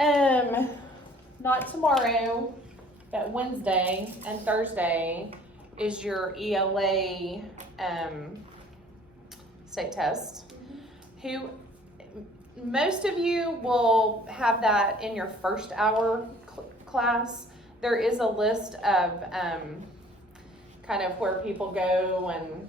Not tomorrow, but Wednesday and Thursday is your ELA state test. Most of you will have that in your first hour class. There is a list of kind of where people go, and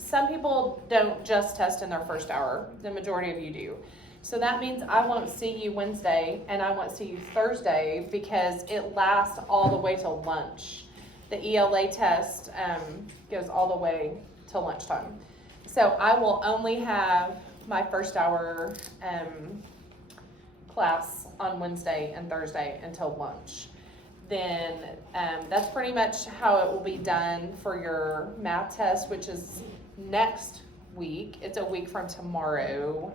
some people don't just test in their first hour. The majority of you do. So that means I won't see you Wednesday and I won't see you Thursday because it lasts all the way till lunch. The ELA test goes all the way till lunchtime. So I will only have my first hour class on Wednesday and Thursday until lunch. Then that's pretty much how it will be done for your math test, which is next week. It's a week from tomorrow.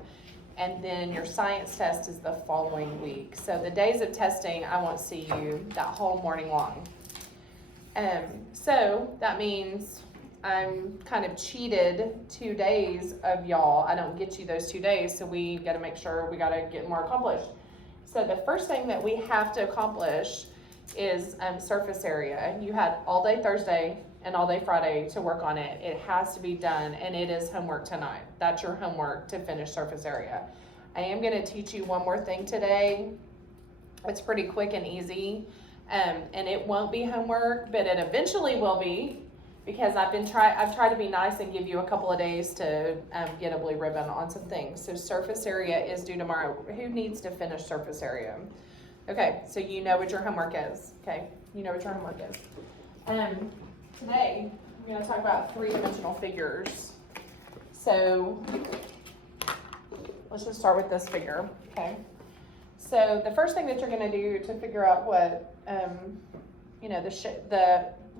And then your science test is the following week. So the days of testing, I won't see you that whole morning long. So that means I'm kind of cheated 2 days of y'all. I don't get you those 2 days, so we got to make sure we got to get more accomplished. So the first thing that we have to accomplish is surface area. You had all day Thursday and all day Friday to work on it. It has to be done, and it is homework tonight. That's your homework to finish surface area. I am going to teach you one more thing today. It's pretty quick and easy, and it won't be homework, but it eventually will be, because I've tried to be nice and give you a couple of days to get a blue ribbon on some things. So surface area is due tomorrow. Who needs to finish surface area? Okay, so you know what your homework is. Okay, you know what your homework is. Today, I'm going to talk about three-dimensional figures. So let's just start with this figure, okay? So the first thing that you're going to do to figure out what,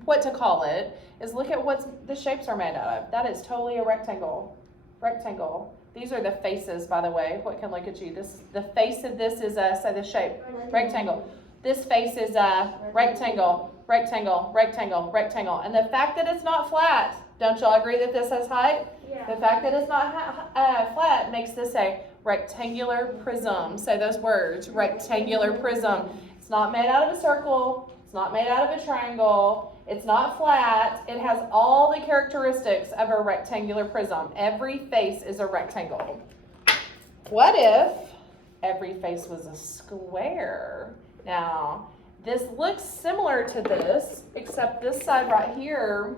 what to call it is look at what the shapes are made out of. That is totally a rectangle. Rectangle. These are the faces, by the way. What can look at you? The face of this is say the shape. Rectangle. This face is a rectangle. Rectangle, rectangle, rectangle. And the fact that it's not flat, don't y'all agree that this has height? Yeah. The fact that it's not flat makes this a rectangular prism. Say those words, rectangular prism. It's not made out of a circle. It's not made out of a triangle. It's not flat. It has all the characteristics of a rectangular prism. Every face is a rectangle. What if every face was a square? Now, this looks similar to this, except this side right here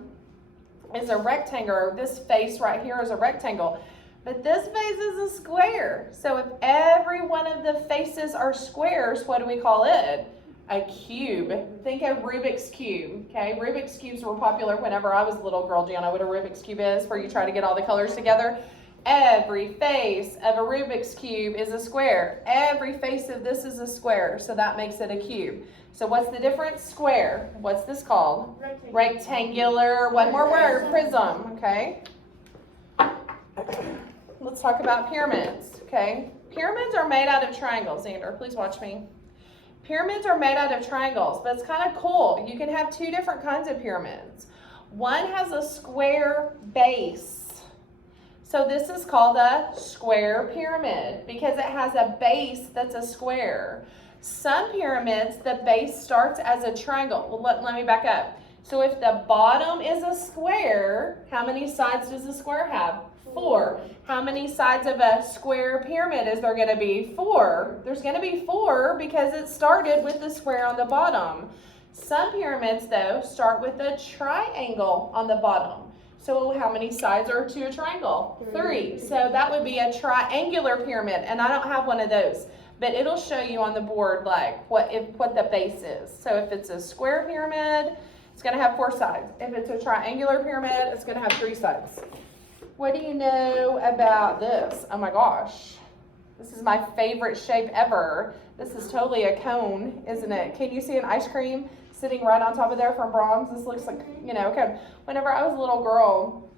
is a rectangle. This face right here is a rectangle. But this face is a square. So if every one of the faces are squares, what do we call it? A cube. Think of Rubik's Cube, okay? Rubik's Cubes were popular whenever I was a little girl. Do you know what a Rubik's Cube is, where you try to get all the colors together? Every face of a Rubik's Cube is a square. Every face of this is a square, so that makes it a cube. So what's the difference? Square. What's this called? Rectangular. One more word, prism, okay? Let's talk about pyramids, okay? Pyramids are made out of triangles. Xander, please watch me. Pyramids are made out of triangles, but it's kind of cool. You can have two different kinds of pyramids. One has a square base. So this is called a square pyramid because it has a base that's a square. Some pyramids, the base starts as a triangle. Well, let me back up. So if the bottom is a square, how many sides does a square have? 4. How many sides of a square pyramid is there going to be? 4. There's going to be 4 because it started with the square on the bottom. Some pyramids, though, start with a triangle on the bottom. So how many sides are to a triangle? 3. So that would be a triangular pyramid, and I don't have one of those. But it'll show you on the board like what the base is. So if it's a square pyramid, it's going to have 4 sides. If it's a triangular pyramid, it's going to have 3 sides. What do you know about this? Oh my gosh. This is my favorite shape ever. This is totally a cone, isn't it? Can you see an ice cream sitting right on top of there from Brahms? This looks like, a cone. Whenever I was a little girl,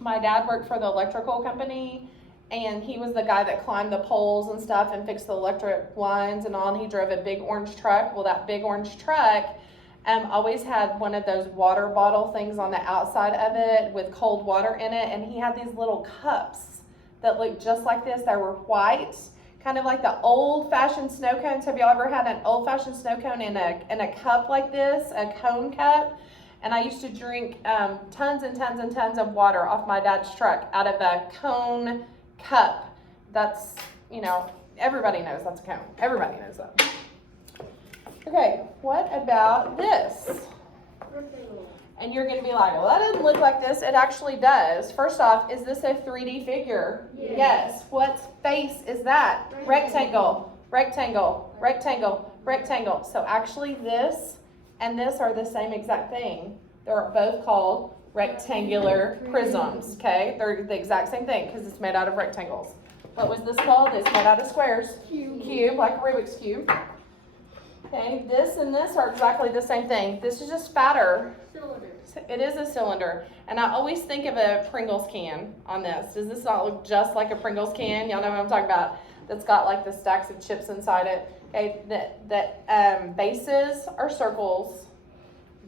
my dad worked for the electrical company, and he was the guy that climbed the poles and stuff and fixed the electric lines and all, and he drove a big orange truck. Well, that big orange truck always had one of those water bottle things on the outside of it with cold water in it, and he had these little cups that looked just like this. They were white, kind of like the old-fashioned snow cones. Have y'all ever had an old-fashioned snow cone in a cup like this, a cone cup? And I used to drink tons and tons and tons of water off my dad's truck out of a cone cup. That's, you know, everybody knows that's a cone. Everybody knows that. Okay, what about this? And you're going to be like, well, that doesn't look like this. It actually does. First off, is this a 3D figure? Yes. What face is that? Rectangle, rectangle, rectangle, rectangle. So actually this and this are the same exact thing. They're both called rectangular prisms, okay? They're the exact same thing because it's made out of rectangles. What was this called? It's made out of squares. Cube, like a Rubik's Cube. Okay, this and this are exactly the same thing. This is just fatter. Cylinder. It is a cylinder. And I always think of a Pringles can on this. Does this not look just like a Pringles can? Y'all know what I'm talking about. That's got like the stacks of chips inside it. Okay, the bases are circles,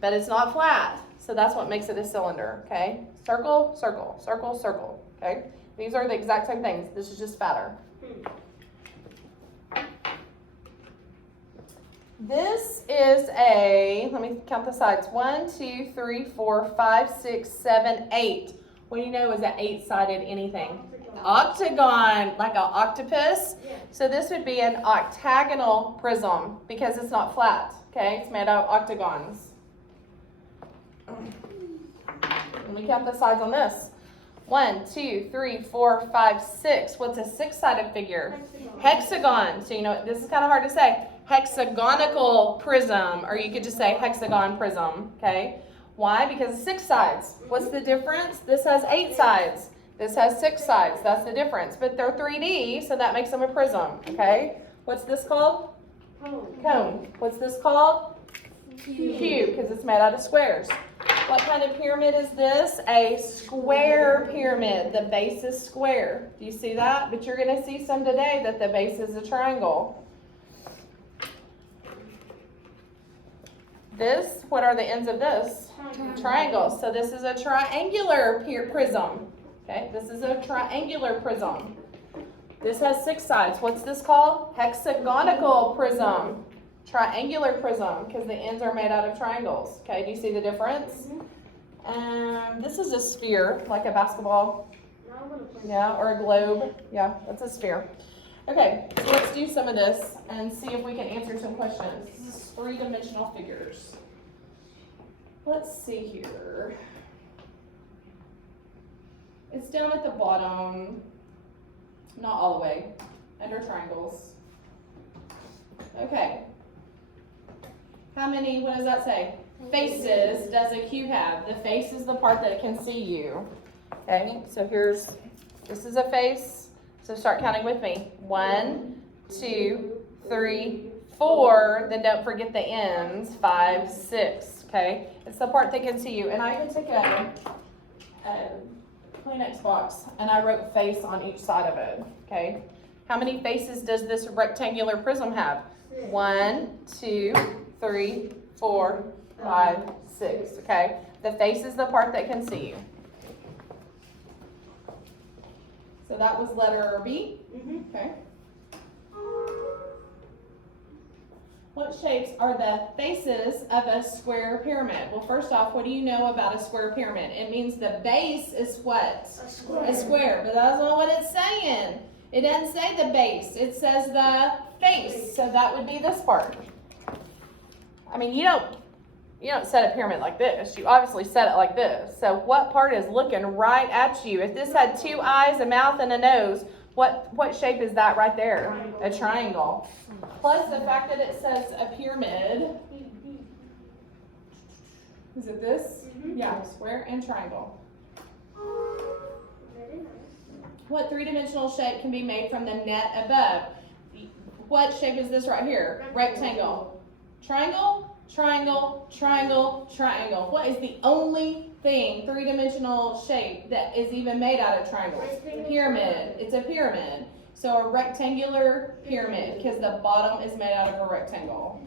but it's not flat. So that's what makes it a cylinder, okay? Circle, circle, circle, circle, okay? These are the exact same things. This is just fatter. This is a, let me count the sides. 1, 2, 3, 4, 5, 6, 7, 8. What do you know is an 8-sided anything? Octagon, like an octopus. So this would be an octagonal prism because it's not flat, okay? It's made out of octagons. Let me count the sides on this. 1, 2, 3, 4, 5, 6. What's a 6-sided figure? Hexagon. So you know, this is kind of hard to say. Hexagonical prism, or you could just say hexagon prism, okay? Why? Because it's 6 sides. What's the difference? This has 8 sides. This has 6 sides. That's the difference. But they're 3D, so that makes them a prism, okay? What's this called? Cone. What's this called? Cube, because it's made out of squares. What kind of pyramid is this? A square pyramid. The base is square. Do you see that? But you're going to see some today that the base is a triangle. This, what are the ends of this? Triangles. So this is a triangular prism. Okay, this is a triangular prism. This has 6 sides. What's this called? Hexagonical prism. Triangular prism, because the ends are made out of triangles. Okay, do you see the difference? This is a sphere, like a basketball. Yeah, or a globe. Yeah, that's a sphere. Okay, so let's do some of this and see if we can answer some questions. This is 3-dimensional figures. Let's see here. It's down at the bottom, not all the way, under triangles. Okay. How many, what does that say? Faces does a cube have? The face is the part that can see you. Okay, so this is a face. So start counting with me. 1, 2, 3, 4. Then don't forget the ends. 5, 6. Okay, it's the part that can see you. And I even took a Kleenex box and I wrote face on each side of it. Okay, how many faces does this rectangular prism have? 1, 2, 3, 4, 5, 6. Okay, the face is the part that can see you. So that was letter B. Okay. What shapes are the faces of a square pyramid? Well, first off, what do you know about a square pyramid? It means the base is what? A square. But that's not what it's saying. It doesn't say the base. It says the face. So that would be this part. I mean, you don't set a pyramid like this. You obviously set it like this. So what part is looking right at you? If this had 2 eyes, a mouth, and a nose, what shape is that right there? A triangle. Plus the fact that it says a pyramid. Is it this? Yeah, square and triangle. What 3-dimensional shape can be made from the net above? What shape is this right here? Rectangle. Triangle? Triangle, triangle, triangle. What is the only thing, 3-dimensional shape, that is even made out of triangles? Pyramid. It's a pyramid. So a rectangular pyramid, because the bottom is made out of a rectangle.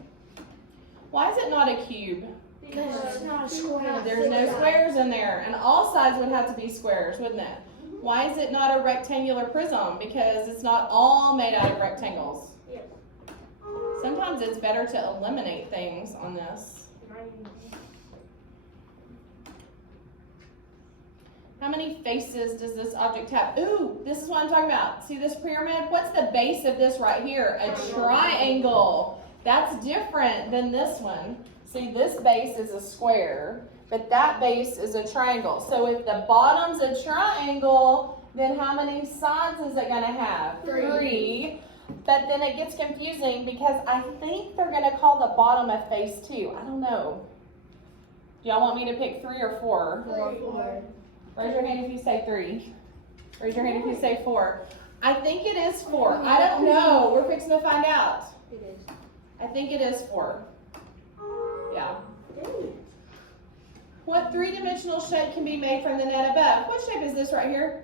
Why is it not a cube? Because it's not a square. There's no squares in there. And all sides would have to be squares, wouldn't it? Why is it not a rectangular prism? Because it's not all made out of rectangles. Yep. Sometimes it's better to eliminate things on this. How many faces does this object have? Ooh, this is what I'm talking about. See this pyramid? What's the base of this right here? A triangle. That's different than this one. See, this base is a square, but that base is a triangle. So if the bottom's a triangle, then how many sides is it going to have? 3. But then it gets confusing because I think they're going to call the bottom a face too. I don't know. Do y'all want me to pick 3 or 4? 4. Raise your hand if you say 3. Raise your hand if you say 4. I think it is 4. I don't know. We're fixing to find out. It is. I think it is 4. Yeah. What 3-dimensional shape can be made from the net above? What shape is this right here?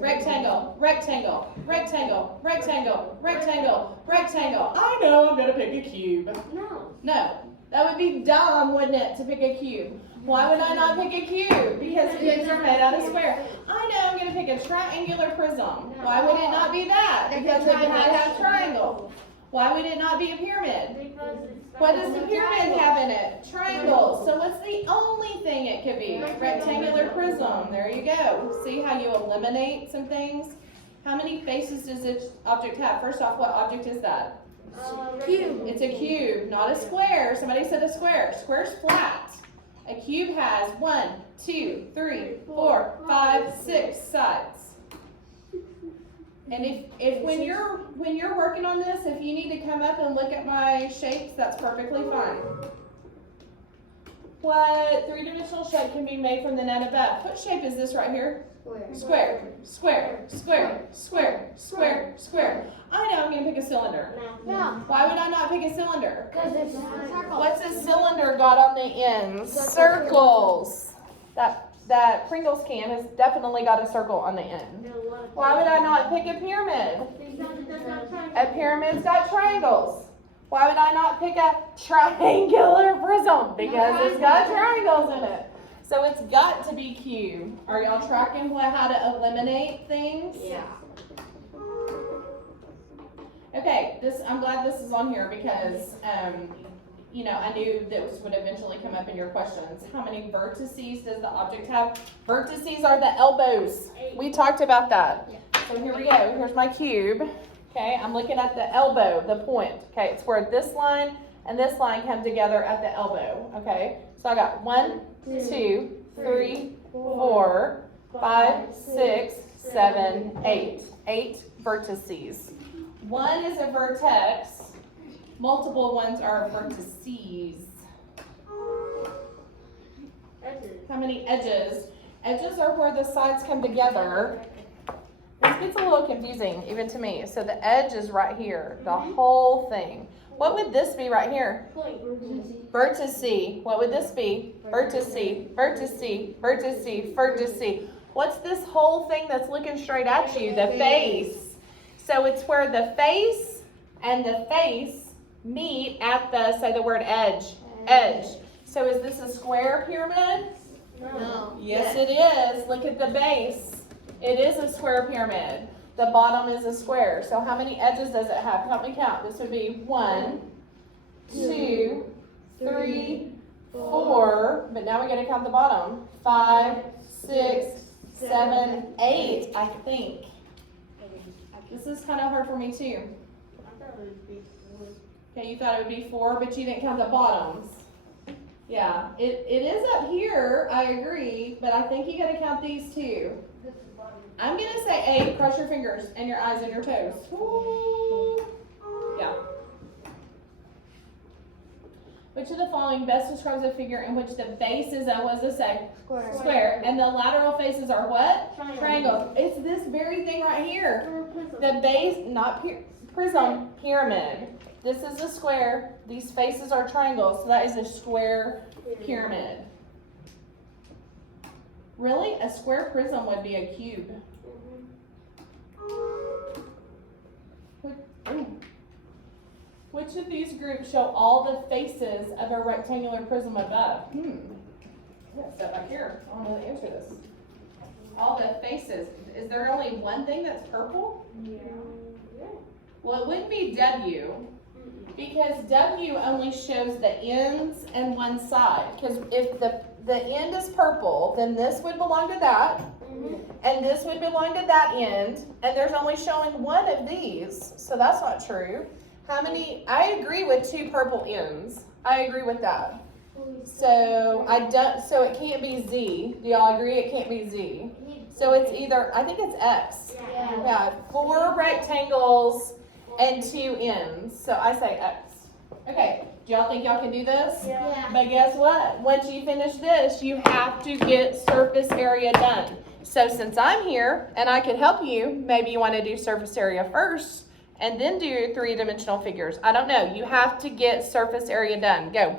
Rectangle, rectangle, rectangle, rectangle, rectangle, rectangle. I know I'm going to pick a cube. No. No, that would be dumb, wouldn't it, to pick a cube? Why would I not pick a cube? Because cubes are made out of square. I know I'm going to pick a triangular prism. Why would it not be that? Because it might have triangle. Why would it not be a pyramid? What does the pyramid have in it? Triangles. So what's the only thing it could be? Rectangular prism. There you go. See how you eliminate some things? How many faces does this object have? First off, what object is that? Cube. It's a cube, not a square. Somebody said a square. Square's flat. A cube has 1, 2, 3, 4, 5, 6 sides. And if when you're working on this, if you need to come up and look at my shapes, that's perfectly fine. What 3-dimensional shape can be made from the net above? What shape is this right here? Square, square, square, square, square, square. I know I'm going to pick a cylinder. No. Why would I not pick a cylinder? Because it's a circle. What's a cylinder got on the ends? Circles. That Pringles can has definitely got a circle on the end. Why would I not pick a pyramid? A pyramid's got triangles. Why would I not pick a triangular prism? Because it's got triangles in it. So it's got to be cube. Are y'all tracking how to eliminate things? Yeah. Okay, I'm glad this is on here because I knew this would eventually come up in your questions. How many vertices does the object have? Vertices are the elbows. We talked about that. So here we go. Here's my cube. Okay, I'm looking at the elbow, the point. Okay, it's where this line and this line come together at the elbow. Okay, so I got 1, 2, 3, 4, 5, 6, 7, 8. 8 vertices. One is a vertex. Multiple ones are vertices. How many edges? Edges are where the sides come together. This gets a little confusing, even to me. So the edge is right here, the whole thing. What would this be right here? Vertice. What would this be? Vertice, vertice, vertice, vertice. What's this whole thing that's looking straight at you? The face. So it's where the face and the face meet at the, say the word edge. Edge. So is this a square pyramid? No. Yes, it is. Look at the base. It is a square pyramid. The bottom is a square. So how many edges does it have? Help me count. This would be 1, 2, 3, 4. But now we're going to count the bottom. 5, 6, 7, 8, I think. This is kind of hard for me too. Okay, you thought it would be 4, but you didn't count the bottoms. Yeah, it is up here, I agree, but I think you gotta count these too. I'm gonna say 8. Cross your fingers and your eyes and your toes. Woo. Yeah. Which of the following best describes a figure in which the base is a, what does it say? Square. And the lateral faces are what? Triangles. It's this very thing right here. The base, not prism, pyramid. This is a square. These faces are triangles. So that is a square pyramid. Really? A square prism would be a cube. Which of these groups show all the faces of a rectangular prism above? Yeah, step back here. I don't know the answer to this. All the faces. is there only one thing that's purple? Yeah. Well, it wouldn't be W, because W only shows the ends and one side. Because if the end is purple, then this would belong to that, and this would belong to that end, and there's only showing one of these, so that's not true. How many? I agree with 2 purple ends. I agree with that. So so it can't be Z. Do y'all agree it can't be Z? So it's either, I think it's X. Yeah, 4 rectangles and 2 ends. So I say X. Okay, do y'all think y'all can do this? Yeah. But guess what? Once you finish this, you have to get surface area done. So since I'm here and I can help you, maybe you want to do surface area first and then do 3-dimensional figures. I don't know. You have to get surface area done. Go.